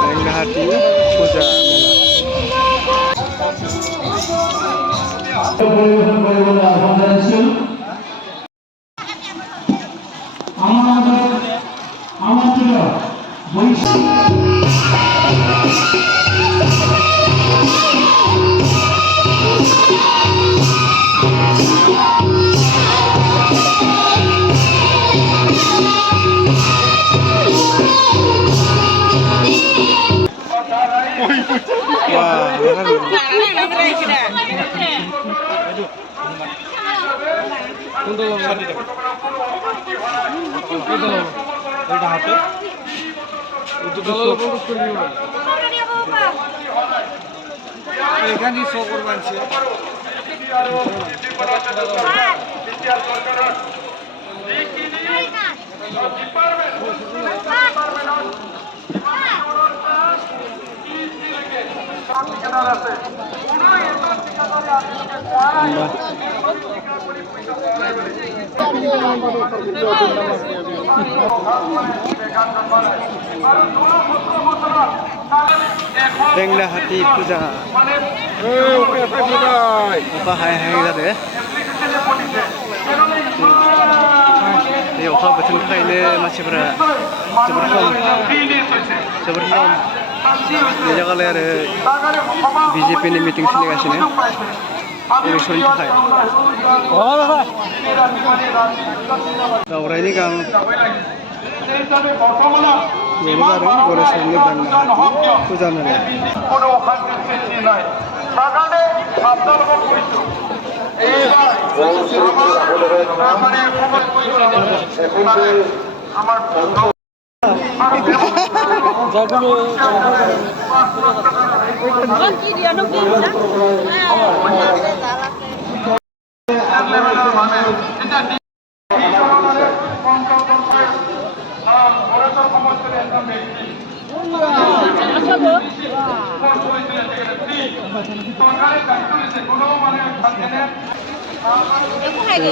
বেংলাহাটি পূজা এখানে শো করবেন बेंलाहाटी पूजा अखा हाय हाय जादों बे अखा बोथोरनि थाखायनो मानसिफोरा जोबोद खम बे जायगायाव आरो बिजेपिनि मिटिं सोलिगासिनो इलेक्सननि थाखाय दावरायनि गां बेनो जादों गरेश्वरनि बेंलाहाटी पूजा मेला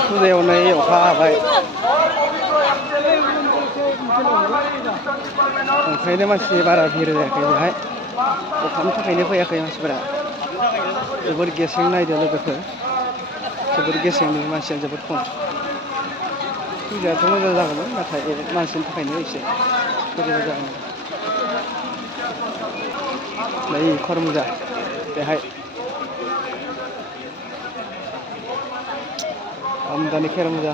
फुजायाव नै अखा हाबाय ओंखायनो मानसि बारा भिर जायाखै बेहाय अखानि थाखायनो फैयाखै मानसिफोरा जोबोर गेसें नायदो लोगोफोर जोबोर गेसेंनि मानसिया जोबोर खम फुजायाथ' मोजां जागौमोन नाथाय मानसिनि थाखायनो एसे बोरैबा जागोन नै खरमुजा बेहाय आमदानि खेरमुजा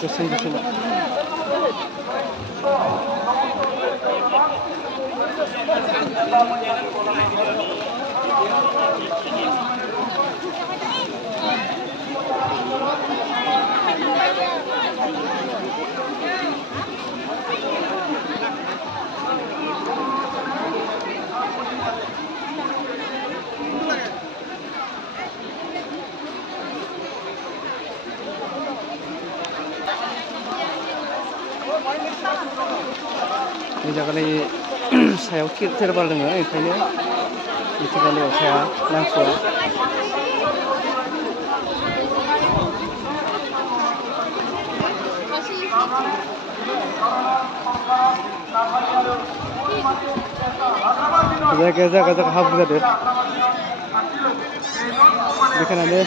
गोसोम गोसोमा बे जायगानि सायाव तिरपाल दङ ओंखायनो मिथिंगानि अखाया नांस'आ जायगाया जायगा हाब्रु जादों बेखायनो